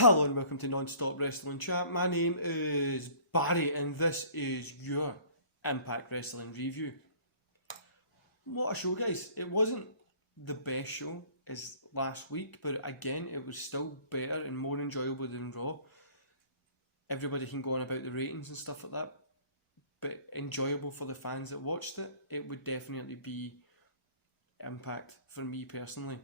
Hello and welcome to Non-Stop Wrestling Chat. My name is Barry and this is your Impact Wrestling review. What a show, guys. It wasn't the best show as last week, but again it was still better and more enjoyable than Raw. Everybody can go on about the ratings and stuff like that, but enjoyable for the fans that watched it. It would definitely be Impact for me personally.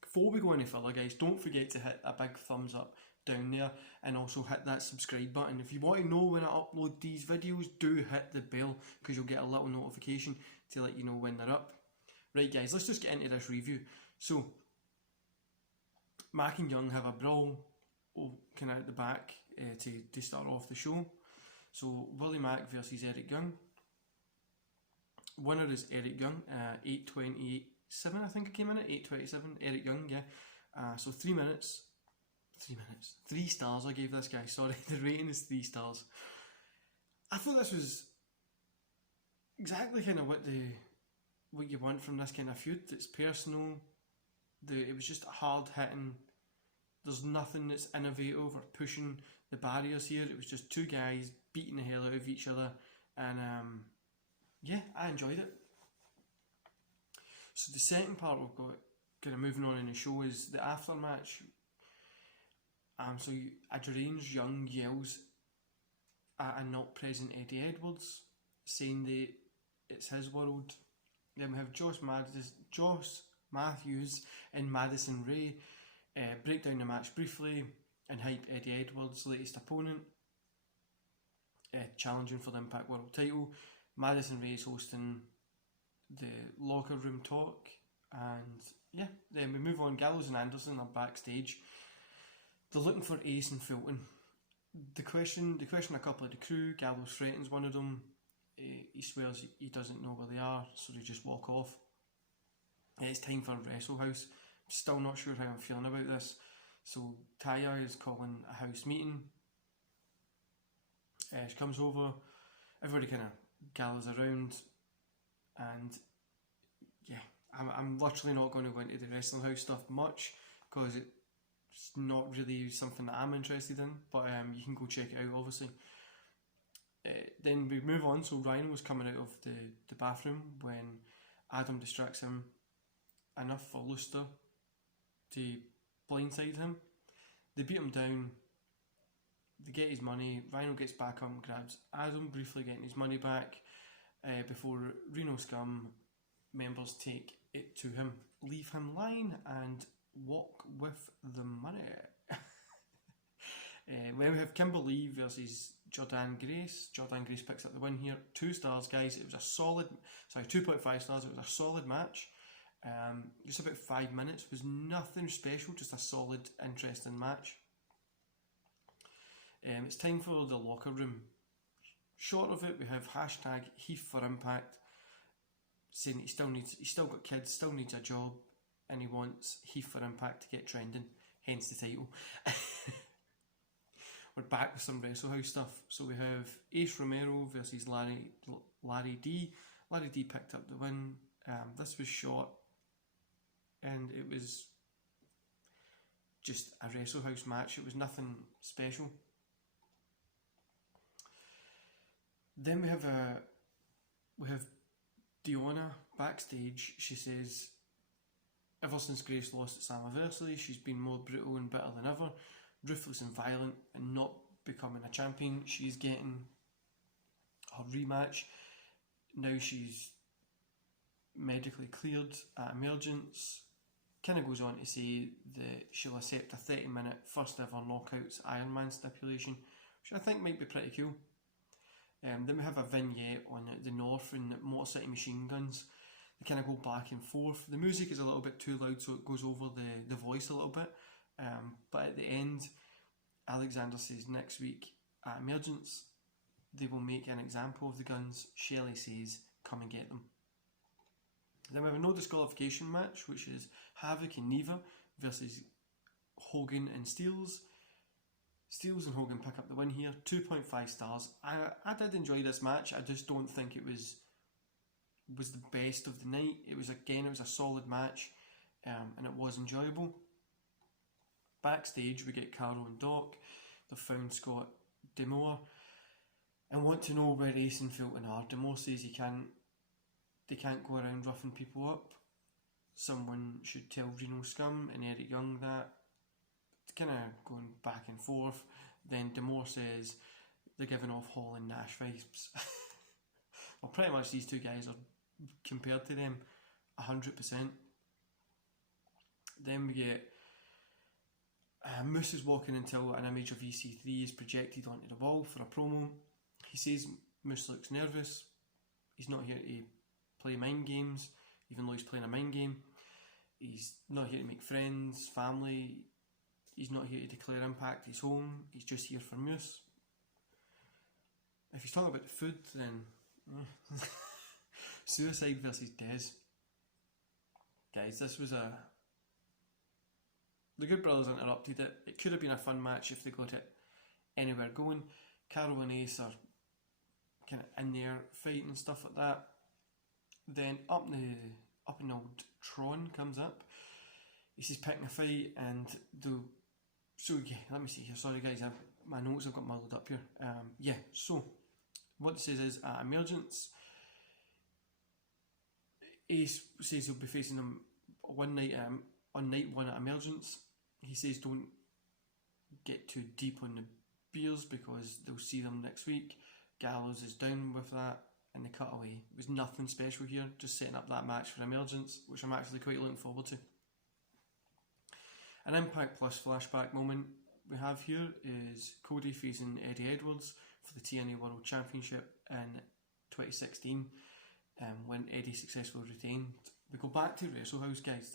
Before we go any further, guys, don't forget to hit a big thumbs up down there and also hit that subscribe button. If you want to know when I upload these videos, do hit the bell because you'll get a little notification to let you know when they're up. Right, guys, let's just get into this review. So, Mac and Young have a brawl kind of at the back to start off the show. So, Willie Mack versus Eric Young. Winner is Eric Young, 8:28. I think it came in at 8:27. Eric Young, yeah. So 3 minutes. 3 stars I gave this guy. Sorry, the rating is 3 stars. I thought this was exactly kind of what you want from this kind of feud. It's personal. It was just hard hitting. There's nothing that's innovative or pushing the barriers here. It was just two guys beating the hell out of each other, and yeah, I enjoyed it. So the second part we've got, kind of moving on in the show, is the after match. So a deranged Young yells at a not present Eddie Edwards, saying that it's his world. Then we have Josh Matthews and Madison Ray break down the match briefly and hype Eddie Edwards' latest opponent, challenging for the Impact World title. Madison Ray is hosting the locker room talk, and yeah, then we move on. Gallows and Anderson are backstage. They're looking for Ace and Fulton. They question a couple of the crew. Gallows threatens one of them. He swears he doesn't know where they are, so they just walk off. It's time for Wrestle House. Still not sure how I'm feeling about this. So Taya is calling a house meeting. She comes over. Everybody kind of gathers around. And yeah, I'm literally not going to go into the Wrestling House stuff much because it's not really something that I'm interested in, but you can go check it out, obviously. Then we move on. So Rhino was coming out of the bathroom when Adam distracts him enough for Luster to blindside him. They beat him down. They get his money. Rhino gets back up and grabs Adam, briefly getting his money back. Before Reno Scum members take it to him, leave him lying and walk with the money. When we have Kimberly versus Jordan Grace. Jordan Grace picks up the win here. 2 stars, guys. It was a solid, 2.5 stars. It was a solid match. Just about 5 minutes. It was nothing special, just a solid, interesting match. It's time for the locker room. Short of it, we have hashtag Heath for Impact, saying he's still got kids, still needs a job, and he wants Heath for Impact to get trending, hence the title. We're back with some Wrestle House stuff. So we have Ace Romero versus Larry D. Larry D picked up the win. This was short, and it was just a Wrestle House match. It was nothing special. Then we have Diona backstage. She says, ever since Grace lost at Slammiversary, she's been more brutal and bitter than ever, ruthless and violent, and not becoming a champion. She's getting her rematch. Now she's medically cleared at Emergence. Kind of goes on to say that she'll accept a 30-minute first ever knockouts Iron Man stipulation, which I think might be pretty cool. Then we have a vignette on the North and Motor City Machine Guns. They kind of go back and forth. The music is a little bit too loud, so it goes over the voice a little bit. But at the end, Alexander says next week at Emergence, they will make an example of the guns. Shelley says, come and get them. Then we have a no disqualification match, which is Havoc and Neva versus Hogan and Steels. Steels and Hogan pick up the win here, 2.5 stars. I did enjoy this match. I just don't think it was the best of the night. It was a solid match, and it was enjoyable. Backstage, we get Caro and Doc. They've found Scott D'Amore and want to know where Ace and Fulton are. D'Amore says they can't go around roughing people up. Someone should tell Reno Scum and Eric Young that. It's kind of going back and forth. Then D'Amore says they're giving off Hall and Nash vibes. Well, pretty much these two guys are compared to them 100%. Then we get Moose is walking until an image of EC3 is projected onto the wall for a promo. He says Moose looks nervous. He's not here to play mind games, even though he's playing a mind game. He's not here to make friends, family. He's not here to declare Impact his home. He's just here for Moose. If he's talking about the food, then Suicide versus Dez. Guys, this was the Good Brothers interrupted it. It could have been a fun match if they got it anywhere going. Caro and Ace are kind of in there fighting and stuff like that. Then up in old Tron comes up. He says picking a fight and let me see here. Sorry guys, my notes have got muddled up here. So what it says is Emergence. Ace says he'll be facing them on night one at Emergence. He says don't get too deep on the beers because they'll see them next week. Gallows is down with that, and the cutaway was nothing special here, just setting up that match for Emergence, which I'm actually quite looking forward to. An Impact Plus flashback moment we have here is Cody facing Eddie Edwards for the TNA World Championship in 2016, when Eddie successfully retained. We go back to Wrestle House, guys.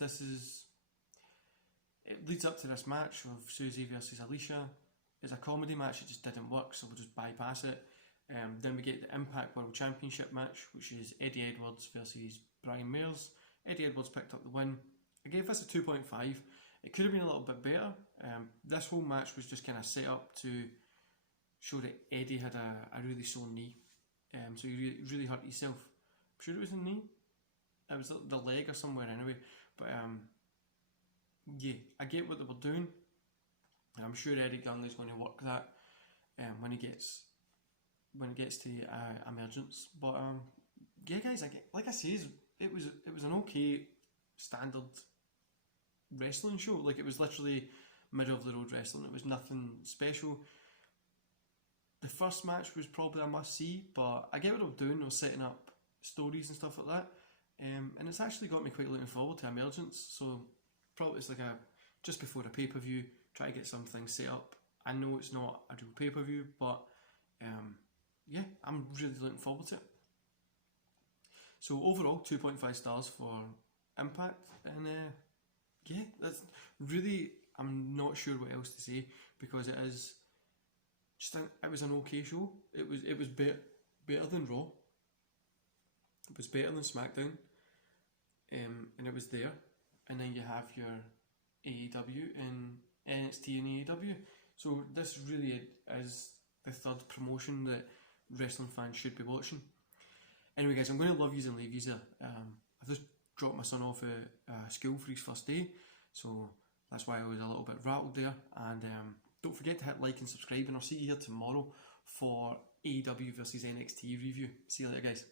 It leads up to this match of Susie versus Alicia. It's a comedy match, it just didn't work, so we'll just bypass it. Then we get the Impact World Championship match, which is Eddie Edwards versus Brian Mayers. Eddie Edwards picked up the win. I gave this a 2.5. It could have been a little bit better. This whole match was just kind of set up to show that Eddie had a really sore knee. So he really hurt himself. I'm sure it was the knee. It was the leg or somewhere anyway. But yeah, I get what they were doing. And I'm sure Eric Young is going to work that when he gets to Emergence. But yeah, guys, like I say, it was an okay standard wrestling show. Like, it was literally middle of the road wrestling. It was nothing special. The first match was probably a must see, but I get what they were doing. They were setting up stories and stuff like that, and it's actually got me quite looking forward to Emergence. So probably it's like just before a pay-per-view, try to get something set up. I know it's not a real pay-per-view, but yeah, I'm really looking forward to it. So overall, 2.5 stars for Impact, and yeah, that's really, I'm not sure what else to say, because it is just it was an okay show. It was better than Raw. It was better than SmackDown, and it was there. And then you have your AEW and NXT and AEW. So this really is the third promotion that wrestling fans should be watching. Anyway, guys, I'm going to love yous and leave yous there. I've just dropped my son off at school for his first day, so that's why I was a little bit rattled there. And don't forget to hit like and subscribe, and I'll see you here tomorrow for AEW versus NXT review. See you later, guys.